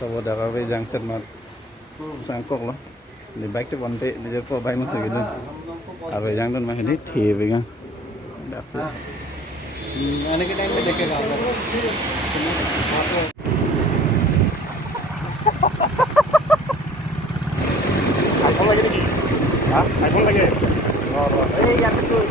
Sau đó về giang chân mà sang cốc lo để bách cho bọn tệ để cho bay mất thời gian à về giang chân mà hết thì về ngang đặc sự आने के time पे देखेगा iPhone lagi nih. Hah? iPhone lagi. Oh, iya betul.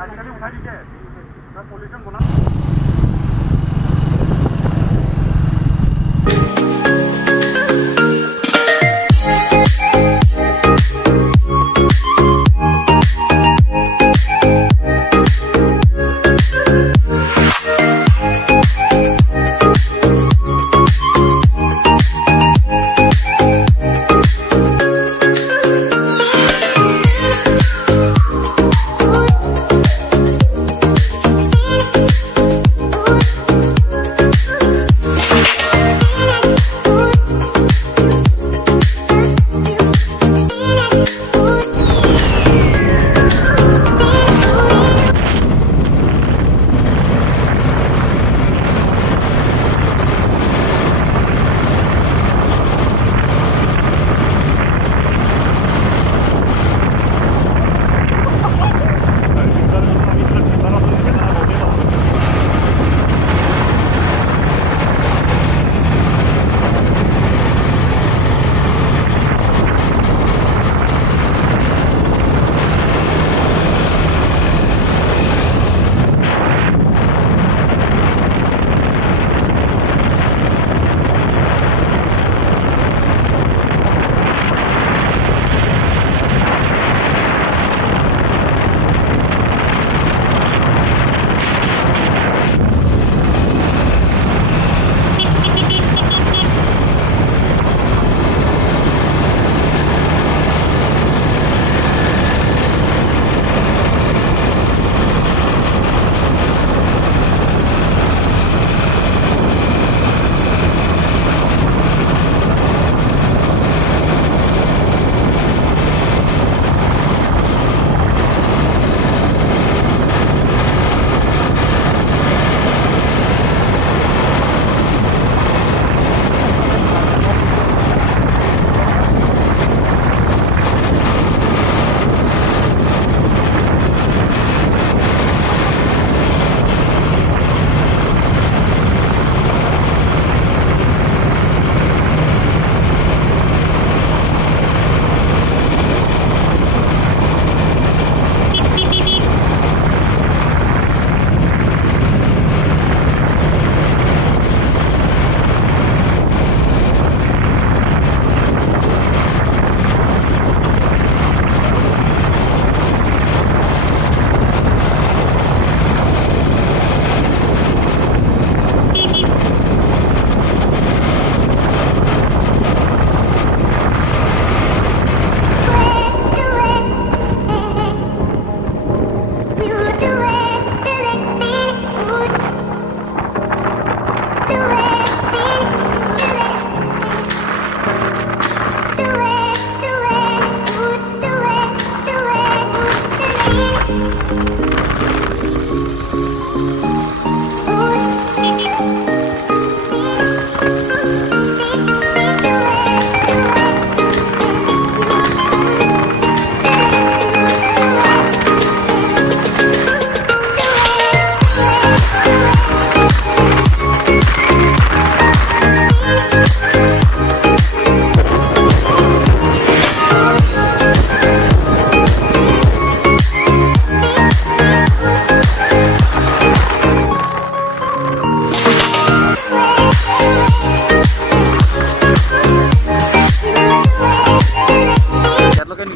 आजकल उठा दीजिए मैं pollution बोला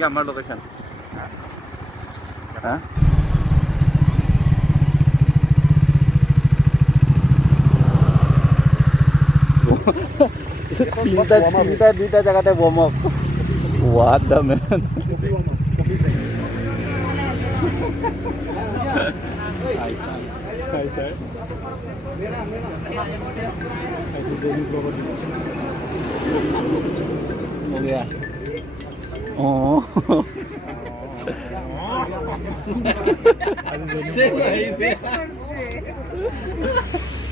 আমার লোকেশন হ্যাঁ দুইটা জায়গাতে বমক what the man हो गया ओ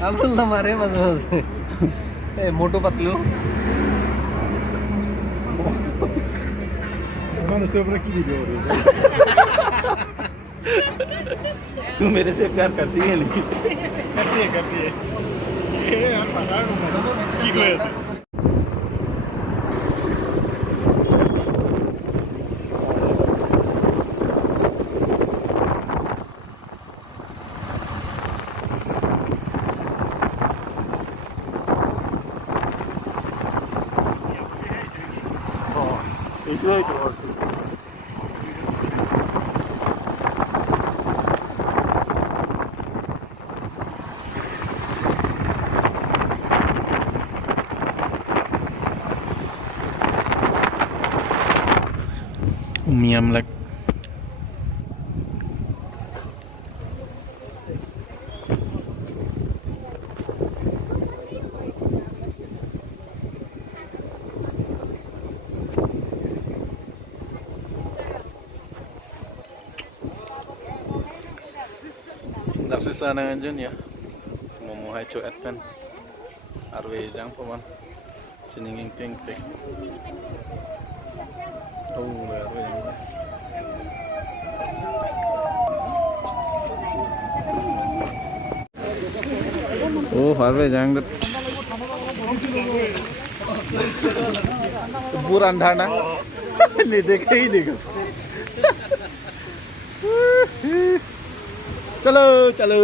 अब हमारे मजे से मोटू पतलू तू मेरे से प्यार करती है लेकिन करती है ये यार पता है Umiam like Narsisa na dyan ya mumuhay cuet kan arwe jang paman sininging ting tik oh arwe jang oh arwe jang पूरा अंधा ना नहीं देखे ही देखो चलो चलो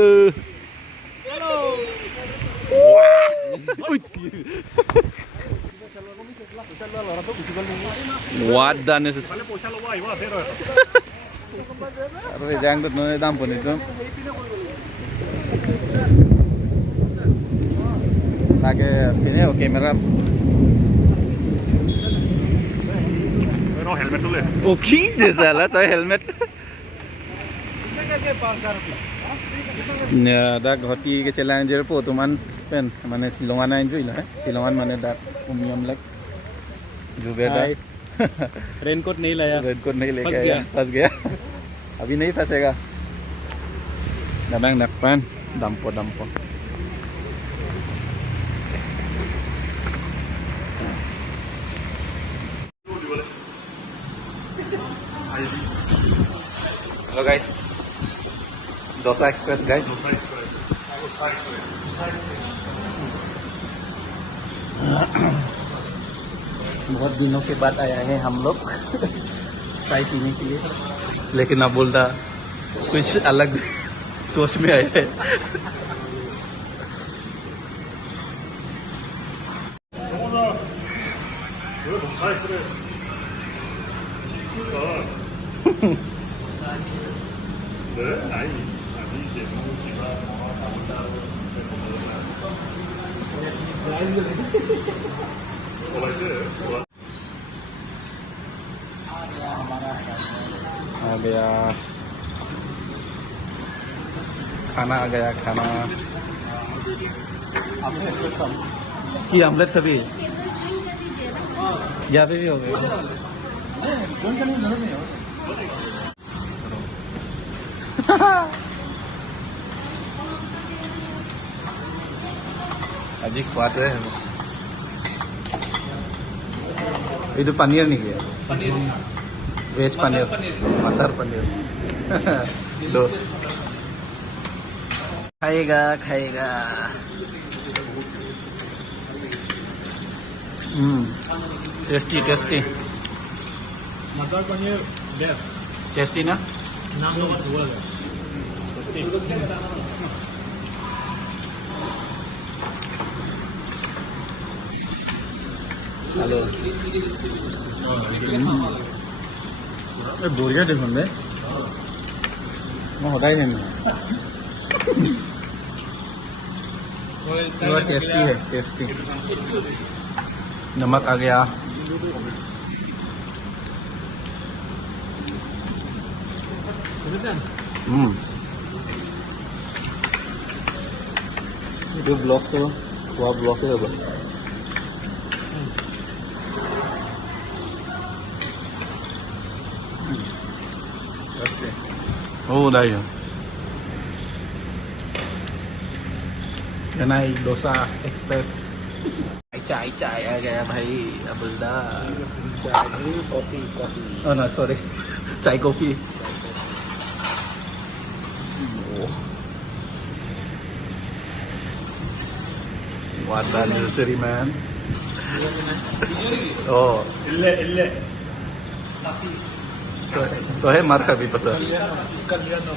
wadah nih अरे jangan tuh nih dampun itu pakai ini oke kamera helmet तो ले ओके दे साला तो हेलमेट दा घटी के चैलेंजर पो तुमान पेन माने सिलोंगाना एंजॉय ला सिलोंगान माने दा उमियम लाइक जुबेदा रेनकोट नहीं लाया रेनकोट नहीं लेके आया फंस गया अभी नहीं फंसेगा नबंग नपन दम्पो दम्पो hello guys dosa express guys बहुत दिनों के बाद आया है हम लोग चाय पीने के लिए लेकिन अब बोलता कुछ अलग सोच में आया है आ गया खाना आ गया खाना की आमलेट कभी यहाँ पे भी हो गया अजी खुआत है itu paneer nih ya veg paneer मटर पनीर लो खाएगा खाएगा टेस्टी टेस्टी मटर पनीर टेस्टी ना हेलो बोरिया देखो मैं होता ही नहीं थोड़ा टेस्टी है टेस्टी नमक आ गया Dia blog tuh, gua blog tuh apa? Oke. Oh udah ya. Cái này dosa express. Chai chai आ गया भाई अबुल्दा. Kopi. Oh no sorry, chai kopi. Oh. What a nursery man. Oh. ഇല്ല तो है मार का भी पता. Italiano